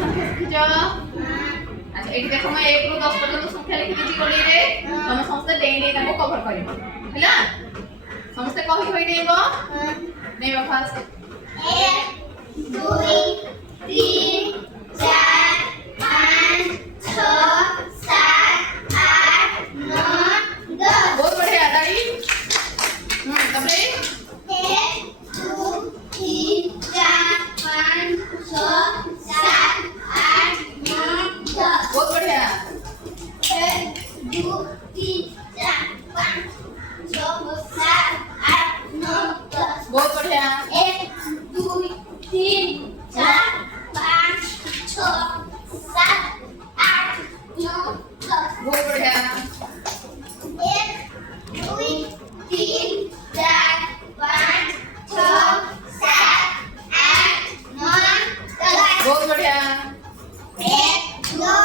संख्या शिखिच अच्छा एठी देखो मैं 1 ରୁ 10 पर्यंत संख्या लिखि देछि कोडीरे तमे समस्त डेई डेई ताको कवर करिवो हैला समस्त कहि होई देबो नहीं बा फास्ट 1 2 3 4 5 6 7 8 9 10 बहुत बढ़िया दाई तबे 1 2 3 4 5 6 7 8 9 10 बहुत बढ़िया 1 2 3 4 5 6 7 8 9 10 बहुत बढ़िया 1 2 3 4 5 6 7 8 9 10 बहुत बढ़िया 1 2 3 4 5 6 7 8 9 10 बहुत बढ़िया 1 2